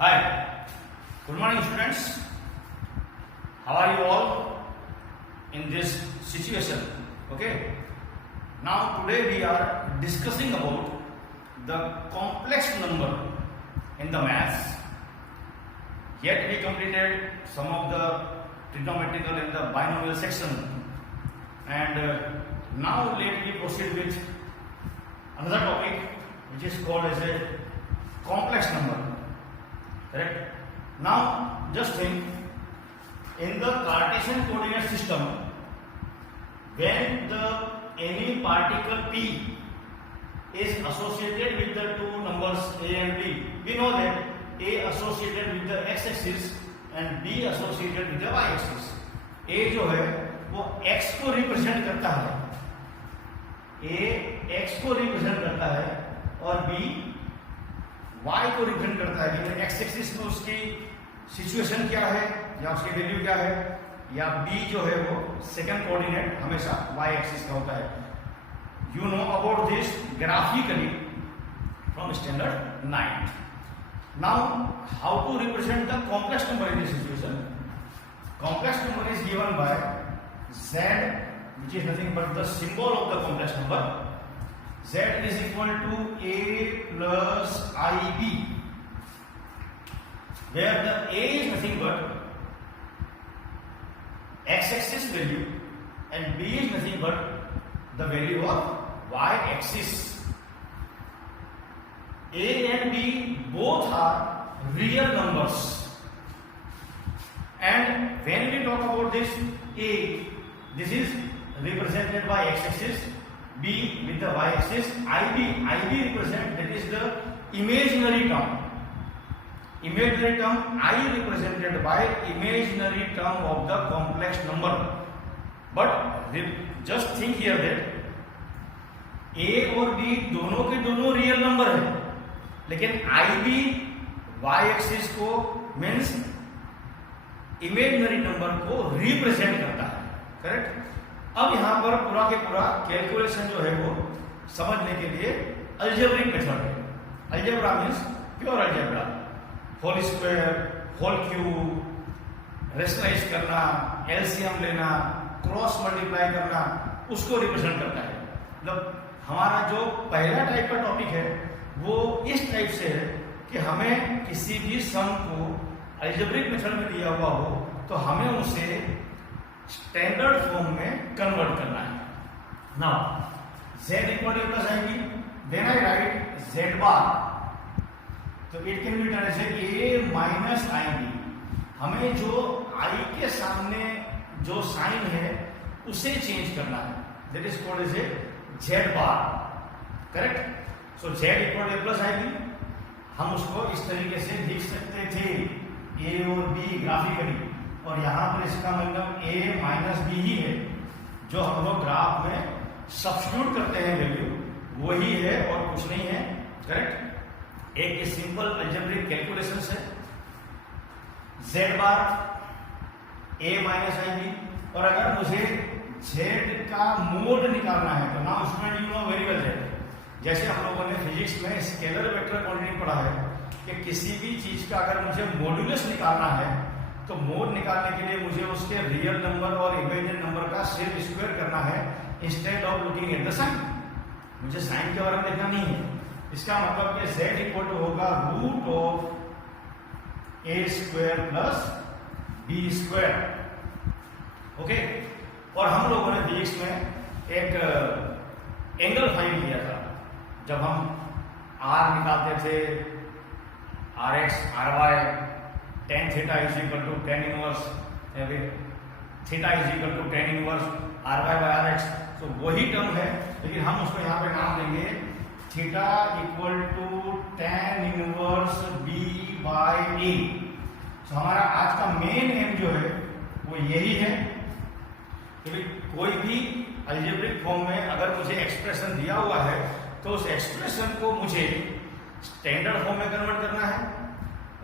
Hi, good morning students. How are you all in this situation? Okay. Now today we are discussing about the complex number in the maths. Yet we completed some of the trigonometrical in the binomial section, and now let me proceed with another topic which is called as a complex number. Correct? Now just think, in the Cartesian coordinate system, when any particle P is associated with the two numbers A and B, we know that A associated with the x-axis and B associated with the y-axis. A जो है वो x को represent करता है, A x को represent करता है और B y को रिप्रेजेंट करता है। लेकिन x एक्सिस में उसकी सिचुएशन क्या है या उसकी वैल्यू क्या है, या B जो है वो सेकंड कोऑर्डिनेट हमेशा y एक्सिस का होता है। You know about this graphically from standard 9th. Now how to represent the complex number in this situation? Complex number is given by z, which is nothing but the symbol of the complex number. Z is equal to a plus ib, where the a is nothing but x-axis value and b is nothing but the value of y-axis. A and B both are real numbers, and when we talk about this A, this is represented by x-axis, B with the y-axis, IB represent, that is the imaginary term. Imaginary term I represented by imaginary term of the complex number. But just think here that A और B दोनों के दोनों real number है, लेकिन IB y axis को means imaginary number को represent करता है। करेक्ट? अब यहां पर पूरा के पूरा कैलकुलेशन जो है वो समझने के लिए अलजेब्रिक मेथड है। Algebra means pure algebra, whole square, whole cube, rationalise करना, एलसीएम लेना, क्रॉस मल्टीप्लाई करना, उसको रिप्रेजेंट करता है। मतलब हमारा जो पहला टाइप का टॉपिक है वो इस टाइप से है कि हमें किसी भी सम को अलजेब्रिक मेथड में दिया हुआ हो तो हमें उसे स्टैंडर्ड फॉर्म में कन्वर्ट करना है। Now z equal to plus आएगी, then I write z bar, तो it can be written as a minus ib। हमें जो i के सामने जो साइन है उसे चेंज करना है, that is called as a z bar. Correct? So z equal to plus आएगी, हम उसको इस तरीके से लिख सकते थे a और b ग्राफिकली, और यहाँ पर इसका मतलब a माइनस बी ही है, जो हम लोग ग्राफ में सब्स्टिट्यूट करते हैं वैल्यू वही है और कुछ नहीं है। करेक्ट? एक सिंपल अलजेब्रिक कैलकुलेशन है, z बार a माइनस आएगी, और अगर मुझे z का मोड निकालना है तो now student you know very well that, जैसे हम लोगों ने फिजिक्स में स्केलर वेक्टर क्वांटिटी पढ़ा है कि किसी भी चीज का अगर मुझे मॉड्यूलस निकालना है तो मोड निकालने के लिए मुझे उसके रियल नंबर और इमेजिनरी नंबर का सेम स्क्वायर करना है instead of looking at the sign. मुझे साइन के बारे में देखना नहीं है। इसका मतलब कि z इक्वल टू होगा root of a square plus b square. Okay? और हम लोगों ने फिजिक्स में एक एंगल फाइंड किया था जब हम r निकालते थे, rx, ry, tan theta is equal to tan inverse theta is equal to tan inverse ry by rx। तो वही टर्म है, लेकिन हम उसको यहाँ पे नाम देंगे theta equal to tan inverse b by a। तो हमारा आज का मेन एम जो है वो यही है कि कोई भी अलजेब्रिक फॉर्म में अगर मुझे एक्सप्रेशन दिया हुआ है तो उस एक्सप्रेशन को मुझे स्टैंडर्ड फॉर्म में कन्वर्ट करना है,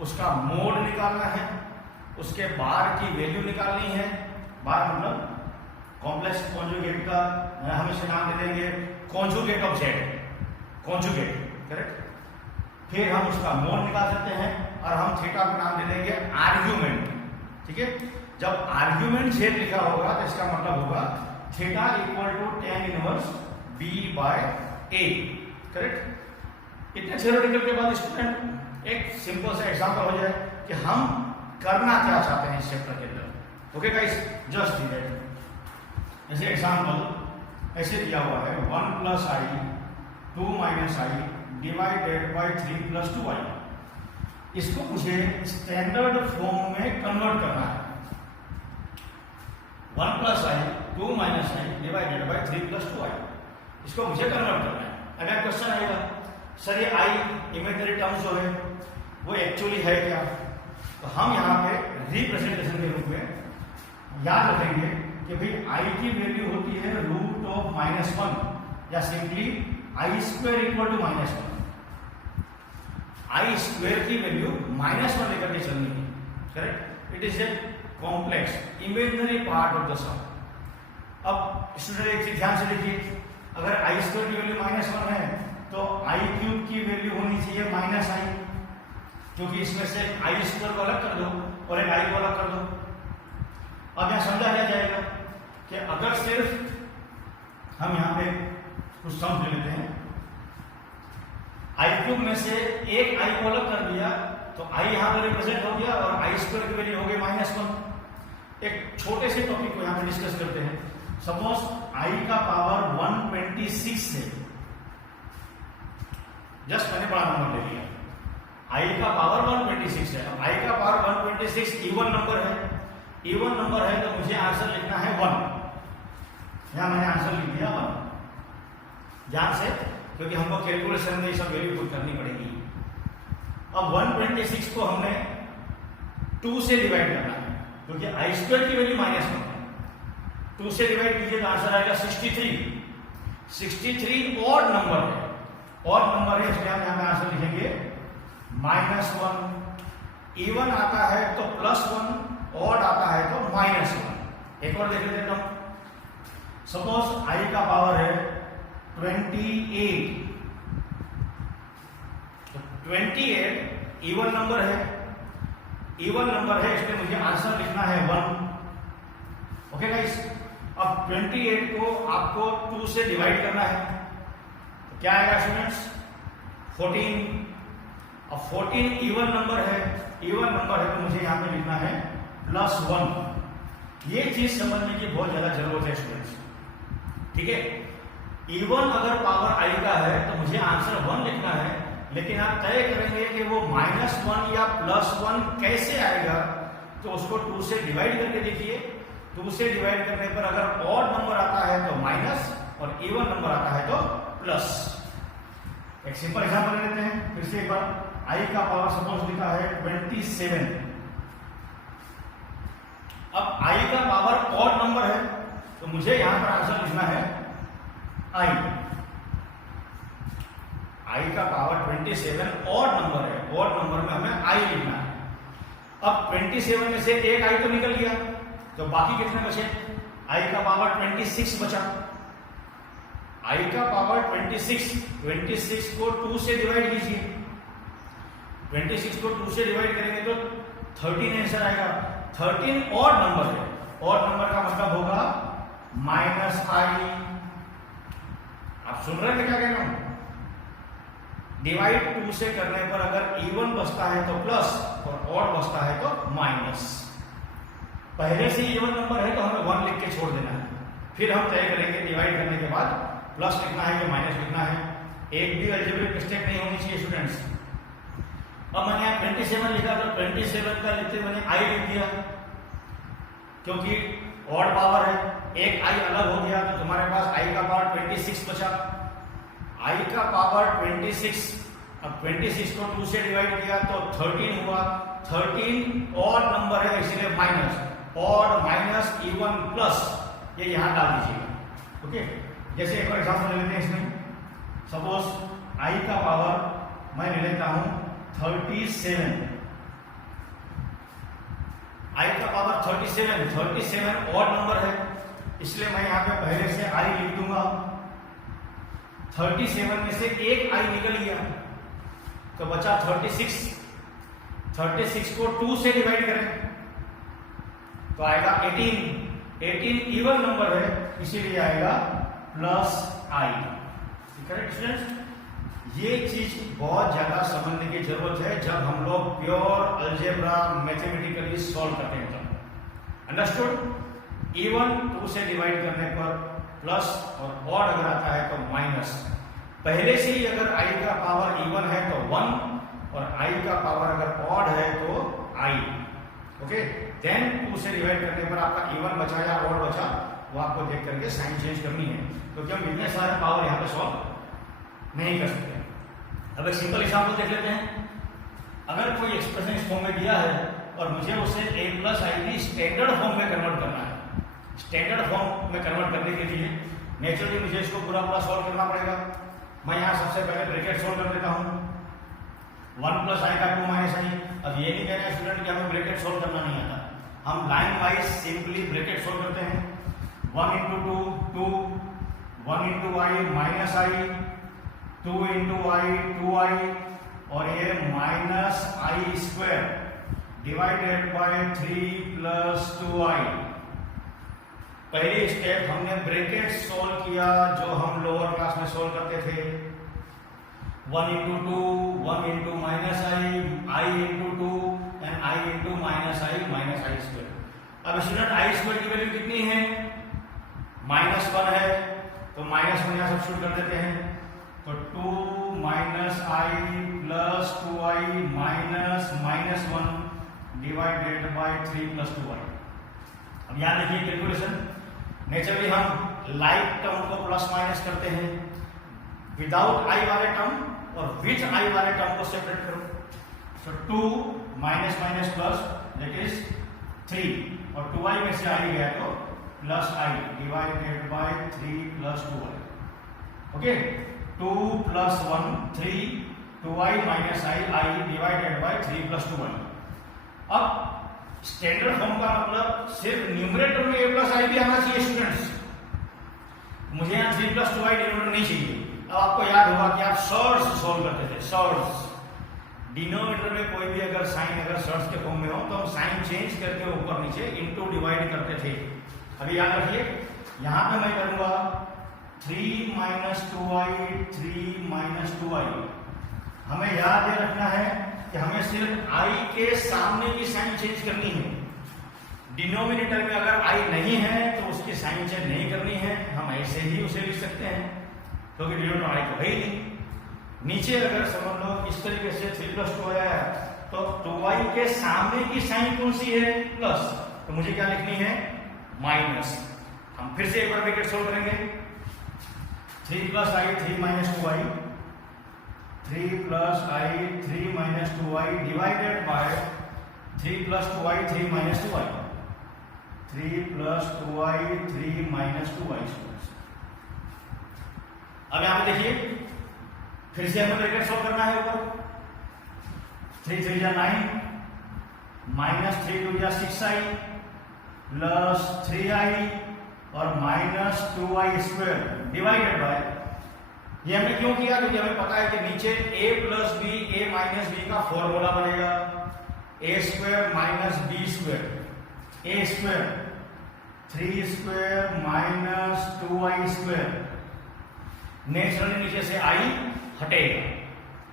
उसका मोड निकालना है, उसके बार की वैल्यू निकालनी है। बार मतलब कॉम्प्लेक्स कॉन्जुगेट का हम इसे नाम दे देंगे conjugate of z, conjugate. Correct? फिर हम उसका मोड निकाल सकते हैं और हम थीटा को नाम दे देंगे आर्ग्यूमेंट। ठीक है, जब आर्ग्यूमेंट z लिखा होगा तो इसका मतलब होगा theta equal to tan inverse b by a। Correct. इतने थ्योरेटिकल के बाद स्टूडेंट एक सिंपल सा एग्जांपल हो जाए कि हम करना क्या चाहते हैं इस चैप्टर के अंदर। Okay guys, just that. ऐसे एग्जांपल ऐसे दिया हुआ है 1 plus i 2 minus i divided by 3 plus 2i। इसको मुझे स्टैंडर्ड फॉर्म में कन्वर्ट करना है। 1 plus i 2 minus i divided by 3 plus 2i, इसको मुझे कन्वर्ट करना है। अगर क्वेश्चन आएगा सर ये i इमेजिनरी टर्म जो है वो एक्चुअली है क्या, तो हम यहाँ पे रिप्रेजेंटेशन के रूप में याद रखेंगे कि भाई i की वैल्यू होती है रूट ऑफ -1 या simply i square equal to -1। i square की वैल्यू -1 लेकर के चलनी है। Correct. It is a complex imaginary part of the sum. अब स्टूडेंट एक चीज ध्यान से देखिए, अगर i स्क्वायर की वैल्यू -1 है तो i क्यूब की वैल्यू होनी चाहिए -i, क्योंकि इसमें से i स्क्वायर को अलग कर दो और एक i को अलग कर दो। अब यहां समझा क्या जाएगा कि अगर सिर्फ हम यहां पे कुछ सम ले लेते हैं, i क्यूब में से एक i को अलग कर दिया तो i यहां पर रिप्रेजेंट हो गया और i स्क्वायर की वैल्यू हो गई -1। एक छोटे से टॉपिक को यहां पे डिस्कस करते हैं। सपोज i का पावर 126 है, जस्ट मैंने बड़ा नंबर ले लिया, i का पावर 126 है। अब i का पावर 126 इवन नंबर है, इवन नंबर है तो मुझे आंसर लिखना है 1। यहां मैंने आंसर लिख दिया 1 ध्यान से, क्योंकि हमको कैलकुलेशन में ये सब वैल्यू पुट करनी पड़ेगी। अब 126 को हमने 2 से डिवाइड करना है, क्योंकि i स्क्वायर की वैल्यू -1 है। 2 से डिवाइड कीजिए तो आंसर आएगा 63। 63 ऑड नंबर है, ऑड नंबर है इसलिए हम यहां पे आंसर लिखेंगे -1। इवन आता है तो +1, ऑड आता है तो -1। एक और देख लेते हैं। सपोज i का पावर है 28, तो 28 इवन नंबर है, इवन नंबर है इसलिए मुझे आंसर लिखना है 1। ओके गाइस, अब 28 को आपको 2 से डिवाइड करना है तो क्या आएगा स्टूडेंट्स 14। अब 14 इवन नंबर है, इवन नंबर है तो मुझे यहां पे लिखना है +1। ये चीज समझने की बहुत ज्यादा जरूरत है स्टूडेंट्स। ठीक है, इवन अगर पावर i का है तो मुझे आंसर 1 लिखना है, लेकिन आप तय करेंगे कि वो -1 या +1 कैसे आएगा, तो उसको 2 से डिवाइड करके देखिए। 2 से डिवाइड करने पर अगर ऑड नंबर आता है तो माइनस और इवन नंबर आता है तो प्लस। एक सिंपल एग्जांपल लेते हैं फिर से एक बार। i का पावर सपोज लिखा है 27। अब i का पावर ऑड नंबर है तो मुझे यहां पर आंसर लिखना है i। i का पावर 27 ऑड नंबर है, ऑड नंबर में हमें i लिखना है। अब 27 में से एक i तो निकल गया तो बाकी कितने बचे, i का पावर 26 बचा। i का पावर 26 को 2 से डिवाइड कीजिए। 26 को 2 से डिवाइड करेंगे तो 13 आंसर आएगा। 13 ऑड नंबर है, ऑड नंबर का मतलब होगा -i। आप सुन रहे हैं क्या कह रहा हूं? डिवाइड 2 से करने पर अगर इवन बचता है तो प्लस और ऑड बचता है तो माइनस। पहले से इवन नंबर है तो हमें 1 लिख के छोड़ देना है, फिर हम तय करेंगे डिवाइड करने के बाद प्लस लिखना है या माइनस लिखना है। एक भी अलजेब्रिक मिस्टेक नहीं होनी चाहिए स्टूडेंट्स। अब मैंने यहाँ 27 लिखा तो 27 का लिखते मैंने i लिख दिया, क्योंकि ऑड पावर है, एक i अलग हो गया तो तुम्हारे पास i का पावर 26 बचा। i का पावर 26, अब 26 को 2 से डिवाइड किया तो 13 हुआ। 13 ऑड नंबर है इसलिए minus, odd minus even plus, ये यहां डाल दीजिएगा। ओके, जैसे एक और एग्जांपल ले लेते हैं इसमें। सपोज i का पावर मैं ले लेता हूं 37। i का पावर 37 ऑड नंबर है इसलिए मैं यहां पे पहले से i लिख दूंगा। 37 में से एक i निकल गया तो बचा 36। 36 को 2 से डिवाइड करें तो आएगा 18 इवन नंबर है इसीलिए आएगा प्लस आई। करेक्ट स्टूडेंट्स, ये चीज बहुत ज्यादा समझने की जरूरत है जब हम लोग प्योर अलजेब्रा मैथमेटिकली सॉल्व करते हैं तब। अंडरस्टूड? इवन 2 से डिवाइड करने पर प्लस और ऑड अगर आता है तो माइनस। पहले से ही अगर आई का पावर इवन है तो 1 और आई का पावर अगर ऑड है तो आई। ओके, देन 2 से डिवाइड करने पर आपका इवन बचा या ऑड बचा वो आपको देख करके साइन चेंज करनी है, क्योंकि हम इतने सारे पावर यहाँ पे सॉल्व नहीं कर सकते। अब एक सिंपल एग्जांपल देख लेते हैं। अगर कोई एक्सप्रेशन इस फॉर्म में दिया है और मुझे उसे a plus i b standard form में कन्वर्ट करना है। स्टैंडर्ड फॉर्म में कन्वर्ट करने के लिए नेचुरली मुझे इसको पूरा सॉल्व करना पड़ेगा। मैं यहाँ सबसे पहले ब्रैकेट सोल्व कर देता हूँ। 1 प्लस आई का 2 माइनस आई। अब ये नहीं कहना है स्टूडेंट कि हमें ब्रैकेट सोल्व करना नहीं आता, हम line wise simply bracket solve करते हैं। 1 इंटू 2 2, 1 इंटू आई माइनस आई, 2 इंटू आई 2i और ये minus I square divided by 3 plus 2i। पहली स्टेप हमने ब्रैकेट सोल्व किया जो हम लोअर क्लास में सोल्व करते थे। 1 into 2, 1 into minus I into 2 and I into minus I square. अब स्टूडेंट आई स्क्वायर की वैल्यू कितनी है? -1 है, तो -1 यहाँ सब्स्टिट्यूट कर देते हैं तो 2 minus I plus 2i minus -1 divided by 3 plus 2i। अब यहाँ देखिए कैलकुलेशन, नेचुरली हम लाइक टर्म को प्लस माइनस करते हैं, विदाउट आई वाले टर्म और विथ आई वाले टर्म को सेपरेट करो। सो 2 minus minus plus that is 3 और 2i में से आई गया तो plus I divided by 3 plus 2i। Okay, 2 plus 1 3, 2i minus I divided by 3 plus 2i। अब स्टैंडर्ड फॉर्म का मतलब सिर्फ न्यूमरेटर में a प्लस आई भी आना चाहिए स्टूडेंट्स। मुझे यहाँ 3 प्लस 2i डिनोमिनेटर नहीं चाहिए। अब आपको याद होगा कि आप सर्ट्स सोल्व करते थे। सर्ट्स डिनोमिनेटर में कोई भी अगर साइन अगर सर्ट्स के फॉर्म में हो तो हम साइन चेंज करके ऊपर नीचे इनटू डिवाइड करते थे। अभी याद रखिए, यहाँ पे मैं करूंगा 3 माइनस 2i 3 माइनस 2i। हमें याद ये रखना है कि हमें सिर्फ i के सामने की साइन चेंज करनी है। डिनोमिनेटर में अगर i नहीं है तो उसकी साइन चेंज नहीं करनी है, हम ऐसे ही उसे लिख सकते हैं क्योंकि डिनोमिनेटर i तो है ही नहीं। नीचे अगर समझ लो इस तरीके से 3 प्लस 2 आया तो 2i के सामने की साइन कौन सी है? प्लस, तो मुझे क्या लिखनी है? माइनस। हम फिर से एक बार ब्रैकेट सोल्व करेंगे। 3 plus I 3 minus 2i, 3 plus I 3 minus 2i divided by 3 plus 2i 3 minus 2i, 3 plus 2i 3 minus 2i। अब यहां पे देखिए फिर से हमें ब्रैकेट सोल्व करना है ऊपर। 3 3 जा 9 माइनस 3 2 जा 6i प्लस 3i और minus 2i square divided by, ये हमने क्यों किया? क्योंकि हमें पता है कि नीचे a plus b a minus b का फॉर्मूला बनेगा a square minus b square, a square 3 square minus 2i square. Naturally नीचे से i हटेगा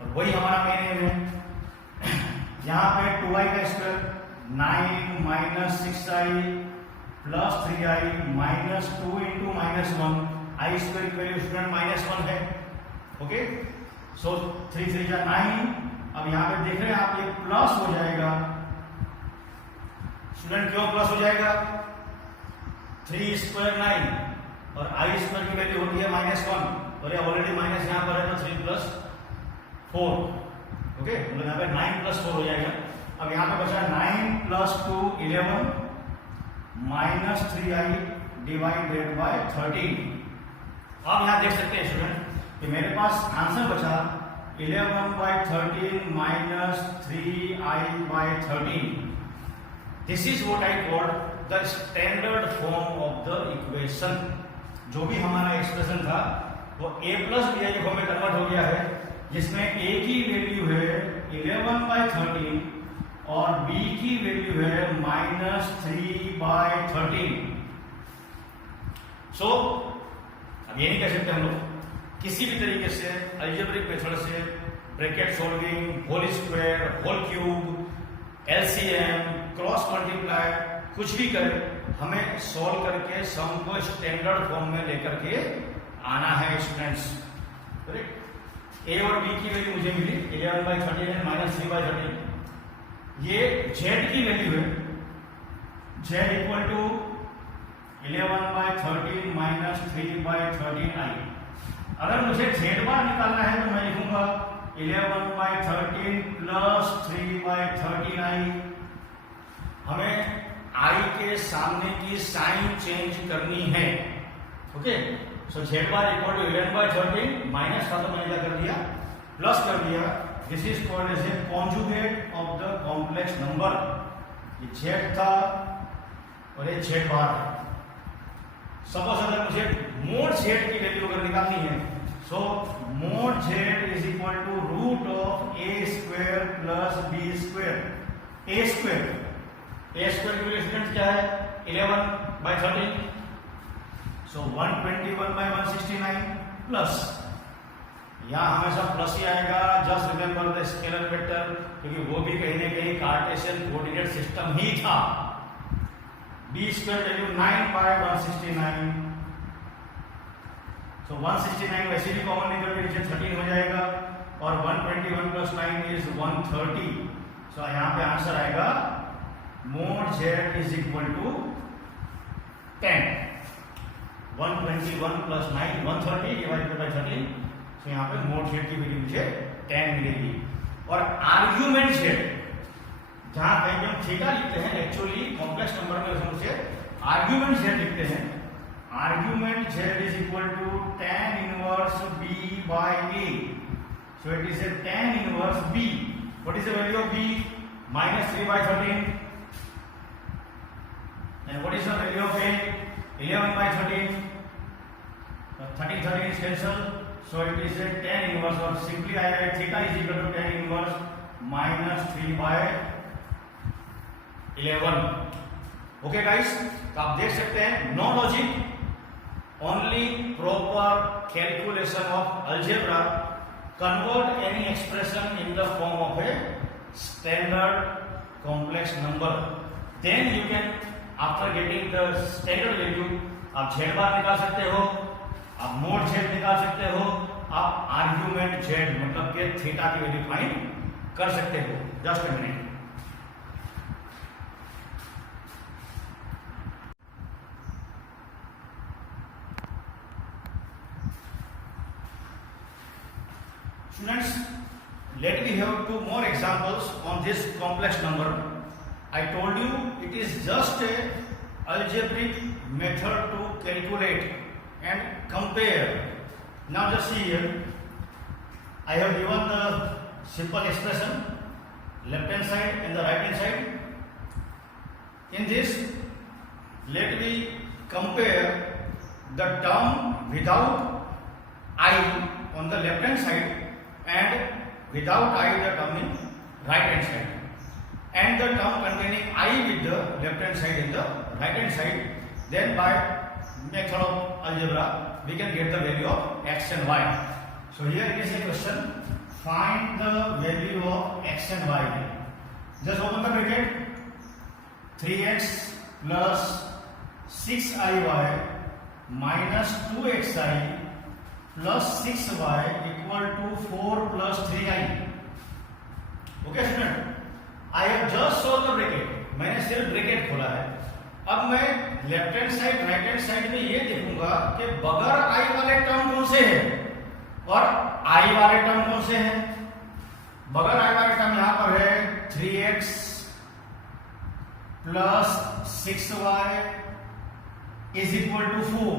और वही हमारा मेन एम है। यहाँ पे 2i का square 9 minus 6i plus 3i minus 2 into minus 1, आई स्क्वायर की वैल्यू स्टूडेंट -1 है। ओके, सो 3 3 जा 9। अब यहाँ पे देख रहे हैं आप ये प्लस हो जाएगा स्टूडेंट। क्यों प्लस हो जाएगा? 3 स्क्वायर 9 और आई स्क्वायर की वैल्यू होती है -1 और ये ऑलरेडी माइनस यहाँ पर है तो 3 प्लस 4। ओके, मतलब यहाँ पे 9 प्लस 4 हो जाएगा। अब यहाँ पे बचा 9 plus 2 11 minus 3i divided by 13। अब यहाँ देख सकते हैं स्टूडेंट कि मेरे पास आंसर बचा 11/13 minus 3i/13। This is what I call the standard form of the equation. जो भी हमारा एक्सप्रेशन था वो a plus b i form में कन्वर्ट हो गया है, जिसमें a की वैल्यू है 11/13 और b की वैल्यू है -3/13। सो अब ये नहीं कह सकते हम लोग किसी भी तरीके से अलजेब्रिक मेथड से bracket solving, whole square, whole cube, LCM, cross multiply कुछ भी करें, हमें सॉल्व करके सम को स्टैंडर्ड फॉर्म में लेकर के आना है स्टूडेंट्स। करेक्ट। ए और बी की वैल्यू मुझे मिली 11/13 है -3/13। ये जेड की वैल्यू है, जेड इक्वल टू 11/13 -3/13i। अगर मुझे जेड बार निकालना है तो मैं लिखूंगा 11/13 + 3/13i। हमें i के सामने की साइन चेंज करनी है। Okay, so z bar equal to 11/13 minus था तो मैंने क्या कर दिया, प्लस कर दिया। This is called as a conjugate of the complex number. ये जेड था और ये जेड बार है। सपोज अगर मुझे मोड जेड की वैल्यू अगर निकालनी है, so mod z is equal to root of a square plus b square. a square की वैल्यू स्टूडेंट्स क्या है 11/13। सो 121/169 प्लस, यहाँ हमेशा प्लस ही आएगा। Just remember the scalar vector, क्योंकि वो भी कहीं ना कहीं कार्टेशियन कोऑर्डिनेट सिस्टम ही था। b square value 9/169। सो 169 वैसे भी कॉमन निकल के नीचे 13 हो जाएगा और 121 + 9 इज 130। सो यहाँ पे आंसर आएगा mod z is equal to 10। 121 + 9 130 divided by 13। So यहाँ पे मोड जेड की वैल्यू मुझे 10 मिलेगी। और आर्ग्यूमेंट जेड, जहां कहीं हम थीटा लिखते हैं, एक्चुअली कॉम्प्लेक्स नंबर में उसे आर्ग्यूमेंट जेड लिखते हैं। Argument z is equal to tan inverse b by a। So it is a tan inverse b। What is the value of b? -3/13। And what is the value of a? 11/13। 13 is cancelled, so it is a tan inverse, or simply I write theta is equal to tan inverse -3/11। Okay guys, तो आप देख सकते हैं no logic, only proper calculation of algebra convert any expression in the form of a standard complex number. Then you can, after getting the standard value, आप z bar निकाल सकते हो, आप मोड जेड निकाल सकते हो, आप आर्ग्यूमेंट जेड मतलब के थीटा की वैल्यू फाइंड कर सकते हो। Just a minute. Students, let me have 2 more examples on this complex number. I told you it is just a algebraic method to calculate and compare. Now just see here, I have given the simple expression, left hand side and the right hand side. In this, let me compare the term without I on the left hand side and without I the term in right hand side, and the term containing I with the left hand side in the right hand side. Then by method of algebra we can get the value of x and y. So here it is a question, find the value of x and y. Just open the bracket, 3x plus 6iy minus 2xi plus 6y equal to 4 plus 3i. Okay student, I have just solved the bracket. मैंने सिर्फ bracket खोला है। अब मैं left hand side right hand side में ये देखूंगा कि बगैर आई वाले टर्म कौन से हैं और आई वाले टर्म कौन से हैं। बगैर आई वाले टर्म यहां पर है 3x plus 6y is equal to 4।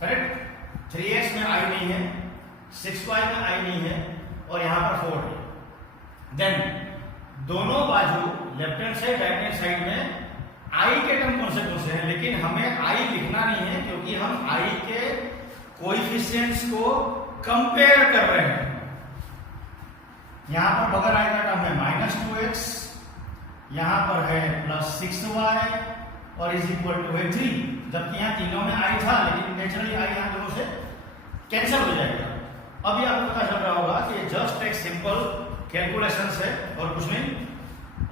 Correct. 3x में आई नहीं है, 6y में आई नहीं है और यहां पर 4 है। देन दोनों बाजू left hand side right hand side में आई के टर्म कौन से हैं, लेकिन हमें आई लिखना नहीं है क्योंकि हम आई के कोएफिशिएंट्स को कंपेयर कर रहे हैं। यहाँ पर बगैर आई का टर्म है -2x, यहाँ पर है +6y और इज इक्वल टू है 3, जबकि यहाँ तीनों में आई था, लेकिन नेचुरली आई यहाँ दोनों से कैंसिल हो जाएगा। अभी आपको पता चल रहा होगा कि जस्ट एक सिंपल कैलकुलेशन है और कुछ नहीं।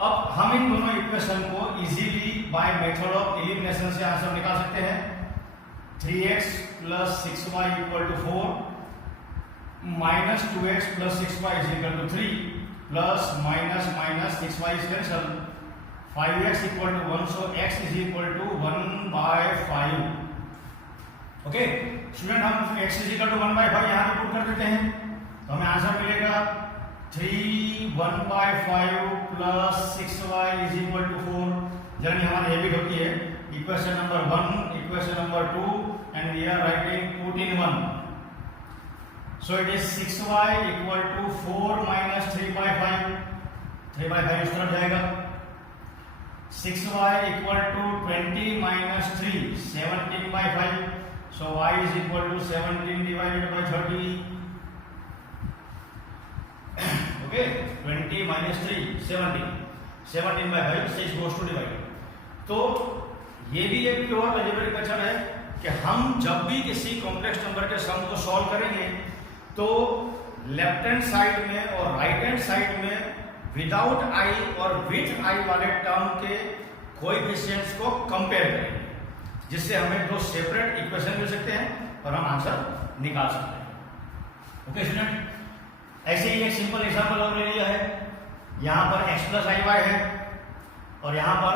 अब हम इन दोनों इक्वेशन को easily by method of elimination से आंसर निकाल सकते हैं। 3x + 6y = 4, -2x + 6y = 3, plus minus 6y is cancel, 5x = 1, so x is equal to 1/5। Okay student, हम x is equal to 1/5 यहाँ पे पुट कर देते हैं, तो हमें आंसर मिलेगा 3 1/5 + 6y is equal to 4। Generally हमारी हैबिट होती है equation number 1, equation number 2 and we are writing put in 1। So it is 6y = 4 - 3/5, 3/5 इस तरफ जाएगा। 6y = 20 - 3, 17/5, so y is equal to 17 divided by 30। Okay, 20 - 3, 17, 17/5, 6 goes to divide। तो ये भी एक प्योर अलजेब्रिक मेथड है कि हम जब भी किसी कॉम्प्लेक्स नंबर के सम को सॉल्व करेंगे तो लेफ्ट हैंड साइड में और राइट हैंड साइड में विदाउट आई और विथ आई वाले टर्म के कोएफिशिएंट्स को कंपेयर करेंगे, जिससे हमें दो सेपरेट इक्वेशन मिल सकते हैं और हम आंसर निकाल सकते हैं। ओके स्टूडेंट, ऐसे ही एक सिंपल एग्जांपल और ले लिया है। यहां पर x + iy है और यहां पर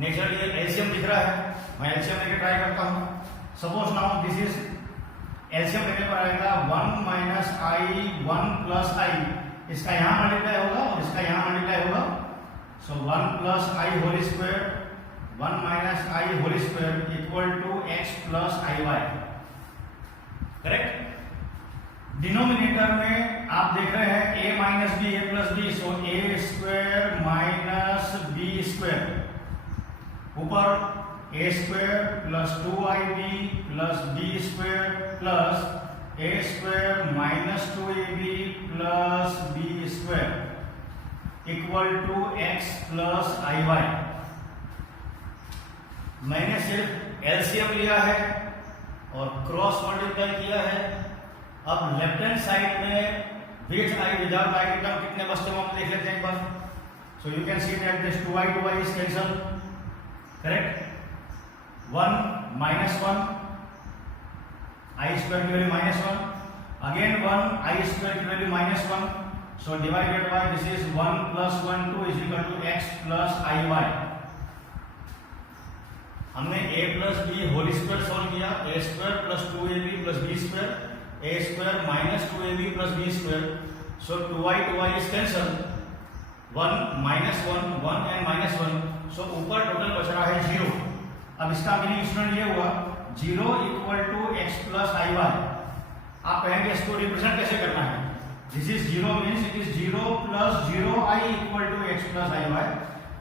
नेचुरली एलसीएम दिख रहा है, मैं एलसीएम लेके ट्राई करता हूं। Suppose now this is LCM लेने पर आएगा 1 - i 1 + i, इसका यहां मल्टीप्लाई होगा और इसका यहां मल्टीप्लाई होगा, so 1 + i whole square 1 - i whole square = x + iy। Correct. Denominator में आप देख रहे हैं a - b, a + b, so a² - b², ऊपर a² + 2ib + b² + a² - 2ab + b² = x + iy। मैंने सिर्फ एलसीएम लिया है और क्रॉस मल्टीप्लाई किया है। अब लेफ्ट हैंड साइड में विथ आई विदाउट आई के टर्म कितने बचते हैं हम देख लेते हैं एक बार। So you can see that this 2i is cancelled, correct. 1 - 1, i² की वैल्यू -1, अगेन 1, i² की value -1, so divided by this is 1 + 1 2 = x + iy। हमने a + b whole square solve किया, a² + 2ab + b², a² - 2ab + b², so 2i is cancelled, 1 - 1 1 and -1, so ऊपर total बच रहा है 0। अब इसका मीनिंग स्टूडेंट ये हुआ 0 = x + iy। आप कहेंगे इसको रिप्रेजेंट कैसे करना है? This is 0 means it is 0 + 0i = x + iy,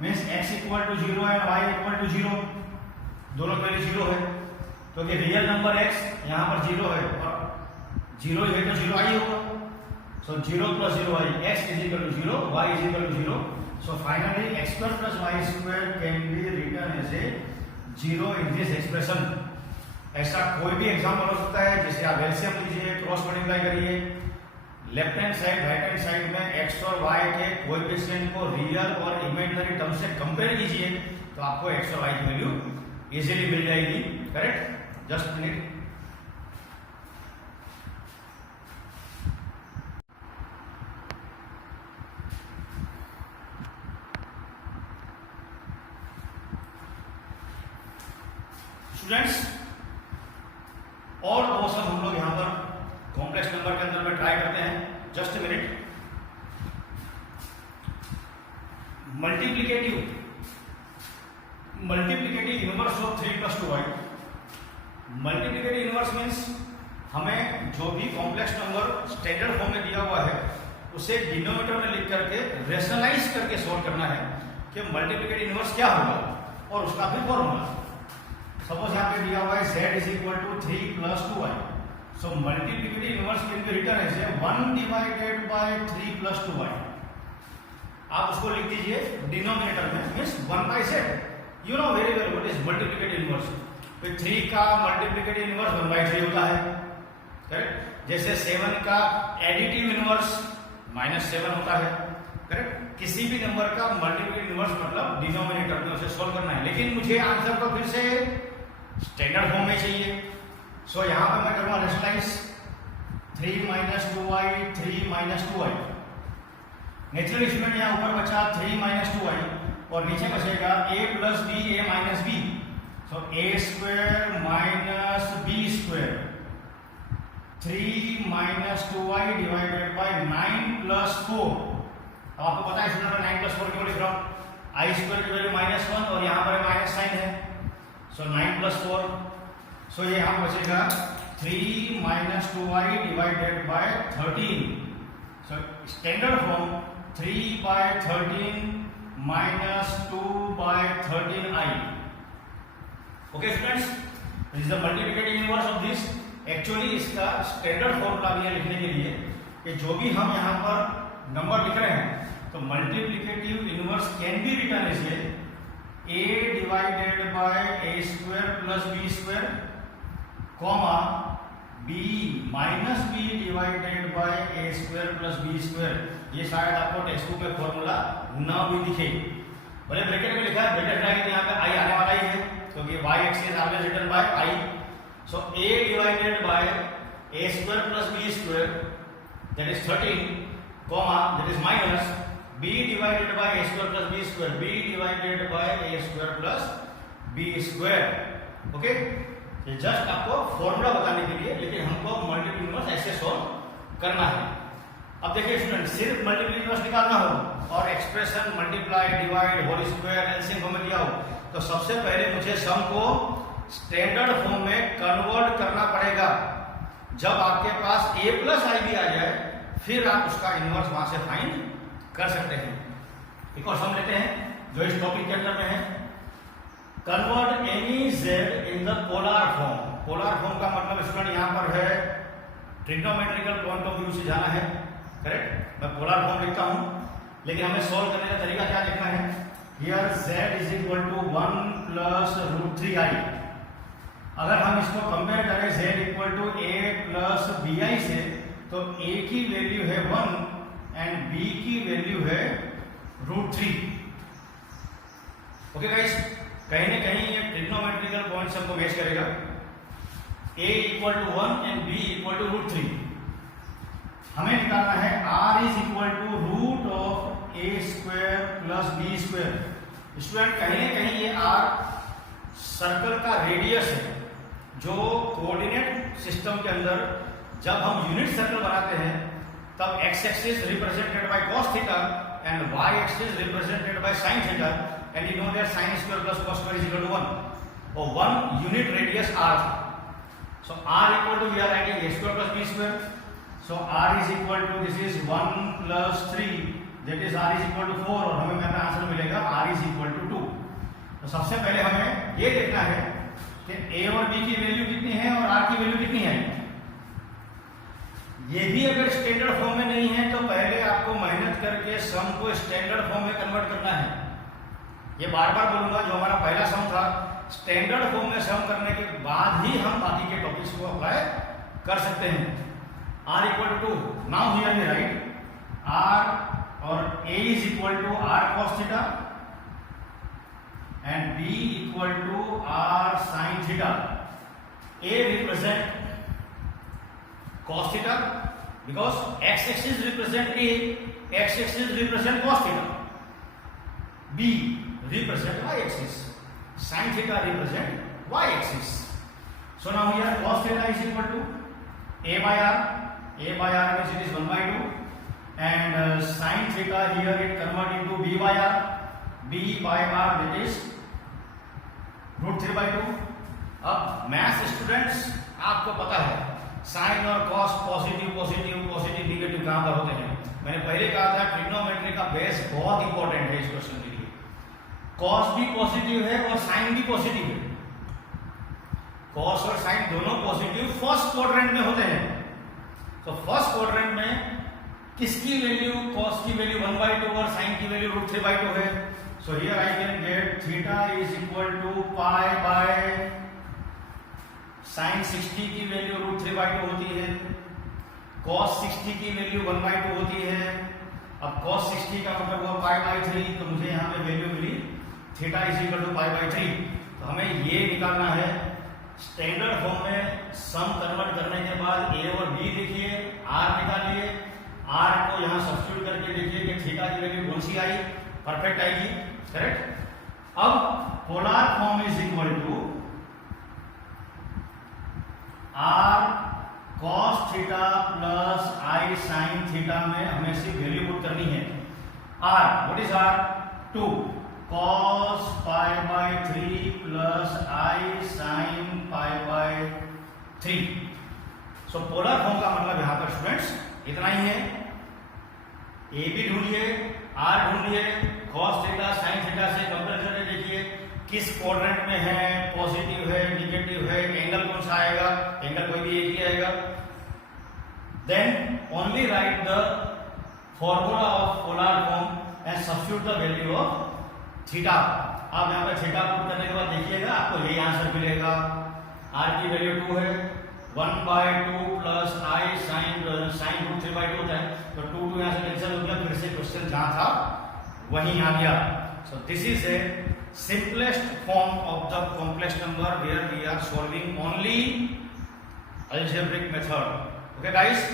means x = 0 and y = 0, दोनों के लिए 0 है, क्योंकि रियल नंबर x यहां पर 0 है और 0 है तो 0i होगा, सो 0 + 0i, x = 0, y = 0, so finally x² + y² can be written as a 0 in this expression। ऐसा कोई भी एग्जांपल हो सकता है जिसे आप एलसीएम लीजिए, क्रॉस मल्टीप्लाई करिए, left hand side right hand side में x और y के कोएफिशिएंट को रियल और इमेजिनरी टर्म से कंपेयर कीजिए तो आपको x और y की वैल्यू इजीली मिल जाएगी, करेक्ट। जस्ट मिनट, स्टूडेंट्स और दो सम हम लोग यहां पर कॉम्प्लेक्स नंबर के अंदर में ट्राई करते हैं। Just a minute. Multiplicative inverse of 3 + 2i। Multiplicative inverse means हमें जो भी कॉम्प्लेक्स नंबर स्टैंडर्ड फॉर्म में दिया हुआ है उसे डिनोमिनेटर में लिख करके रेशनलाइज करके सॉल्व करना है कि मल्टीप्लिकेटिव इनवर्स क्या होगा और उसका भी फॉर्मूला। सपोज यहाँ पे दिया हुआ है z = 3 + 2i, So multiplicative inverse can be written as a 1 divided by 3 plus 2y. आप उसको लिख दीजिए डिनोमिनेटर में, means 1 by z. You know very well what is multiplicative inverse. तो 3 का multiplicative inverse 1 by 3 होता है, करेक्ट. जैसे 7 का एडिटिव इनवर्स -7 होता है, करेक्ट. किसी भी नंबर का मल्टीप्लिकेटिव इनवर्स मतलब डिनोमिनेटर में उसे सॉल्व करना है, लेकिन मुझे आंसर को फिर से स्टैंडर्ड फॉर्म में चाहिए. सो यहां पर मैं करूंगा rationalise 3 minus 2y 3 minus 2y. Natural student यहां ऊपर बचा 3 minus 2y और नीचे बचेगा a plus b a minus b. So a square minus b square 3 minus 2y divided by 9 plus 4. अब आपको पता है स्टूडेंट 9 plus 4 क्यों लिख रहा हूं, i square की वैल्यू -1 और यहां पर माइनस साइन है. सो 9 plus 4. सो ये यहां बचेगा 3 minus 2y divided by 13. So standard form 3 by 13 minus 2 by 13i. Okay students, this is the multiplicative inverse of this. Actually इसका स्टैंडर्ड फॉर्मूला भी लिखने के लिए कि जो भी हम यहां पर नंबर लिख रहे हैं, तो multiplicative inverse can be written as a divided by a square plus b square, comma b minus b divided by a square plus b square. ये शायद आपको टेक्स्ट बुक में फॉर्मूला ना भी दिखे, भले ब्रैकेट में लिखा है, ब्रैकेट लाइन यहाँ पे i आने वाला ही है क्योंकि y axis always written by i. So a divided by a square plus b square, that is 13, comma that is minus b divided by a square plus b square, b divided by a square plus b square. Okay, ये just आपको formula बताने के लिए, लेकिन हमको multiple inverse ऐसे solve करना है. अब देखिए स्टूडेंट, सिर्फ मल्टीपल इनवर्स निकालना हो और expression multiply divide whole square LCM form में दिया हो, तो सबसे पहले मुझे सम को स्टैंडर्ड फॉर्म में कन्वर्ट करना पड़ेगा. जब आपके पास a प्लस आई भी आ जाए, फिर आप उसका इनवर्स वहां से फाइंड कर सकते हैं. एक और सम लेते हैं जो इस टॉपिक के अंदर में है. Convert any z in the polar form. Polar form का मतलब स्टूडेंट यहां पर है ट्रिग्नोमेट्रिकल पॉइंट ऑफ व्यू से जाना है, करेक्ट. मैं पोलर फॉर्म लिखता हूं, लेकिन हमें सॉल्व करने का तरीका क्या लिखना है. Here z is equal to 1 plus √3i. अगर हम इसको कंपेयर करें z equal to a plus bi से, तो a की वैल्यू है 1 एंड b की वैल्यू है √3. ओके गाइस, कहीं ना कहीं ये ट्रिग्नोमेट्रिकल पॉइंट्स हमको मैच करेगा. a equal to 1 and b equal to √3. हमें निकालना है r is equal to root of a square plus b square. Student कहीं ना कहीं ये r सर्कल का रेडियस है, जो कोऑर्डिनेट सिस्टम के अंदर जब हम यूनिट सर्कल बनाते हैं तब x axis represented by cos theta and y axis represented by sin theta, and you know that sin square plus cos square is equal to 1 और 1 यूनिट रेडियस r था. So r equal to we are writing a square plus b square. So r is equal to this is 1 plus 3, that is r is equal to 4 और हमें मेरा answer मिलेगा r is equal to 2. तो सबसे पहले हमें ये देखना है कि a और b की वैल्यू कितनी है और r की वैल्यू कितनी है. ये भी अगर स्टैंडर्ड फॉर्म में नहीं है, तो पहले आपको मेहनत करके सम को स्टैंडर्ड फॉर्म में कन्वर्ट करना है. ये बार बार बोलूंगा, जो हमारा पहला सम था, स्टैंडर्ड फॉर्म में सम करने के बाद ही हम बाकी के टॉपिक्स को अप्लाई कर सकते हैं. r equal to 2. Now here we write r और a is equal to r cos theta and b equal to r sin theta. A represent cos theta because x axis represent a, x axis represent cos theta. B represent y axis, sin theta represent y axis. So now here cos theta is equal to a by r means it is 1 by 2, and sin theta here it convert into b by r that is √3 by 2. अब maths students आपको पता है sign और cos positive negative कहां पर होते हैं. मैंने पहले कहा था ट्रिग्नोमेट्री का बेस बहुत इंपॉर्टेंट है इस क्वेश्चन के लिए. कॉस भी पॉजिटिव है और साइन भी पॉजिटिव है. कॉस और साइन दोनों पॉजिटिव फर्स्ट क्वाड्रेंट में होते हैं। तो फर्स्ट क्वाड्रेंट में किसकी वैल्यू, कॉस की वैल्यू 1/2 और साइन की वैल्यू √3/2 है। So here I can get theta is equal to pi by sine 60 की वैल्यू √3/2 होती है, कॉस 60 की वैल्यू 1/2 होती है। अब cos 60 का मतलब हुआ π/3, तो मुझे यहाँ पे वैल्यू मिली थीटा इज इक्वल टू π/3। तो हमें ये निकालना है स्टैंडर्ड फॉर्म में। सम कन्वर्ट करने के बाद a और b देखिए, r निकालिए, r को यहाँ सब्स्टिट्यूट करके देखिए कि थीटा की वैल्यू कौन सी आई, परफेक्ट आएगी, करेक्ट। अब polar form is equal to r cos theta plus i sin theta में हमें सिर्फ वैल्यू पुट करनी है। r what is r, 2 cos π/3 plus i sin π/3। So polar form का मतलब यहां पर स्टूडेंट्स इतना ही है। a भी ढूंढिए, r ढूंढिए, cos थीटा sin थीटा से कंपेयर करके देखिए किस क्वाड्रेंट में है, पॉजिटिव है, निगेटिव है, एंगल कौन सा आएगा, एंगल कोई भी एक ही आएगा। Then only write the formula of polar form and substitute the value of theta. आप यहाँ पे थीटा पुट करने के बाद देखिएगा आपको यही आंसर मिलेगा। r की वैल्यू 2 है, 1/2 प्लस i sin √3/2 होता है, तो 2 यहाँ से कैंसिल हो गया, फिर से क्वेश्चन जहां था वहीं आ गया। So this is a simplest form of the complex number where we are solving only algebraic method. Okay guys,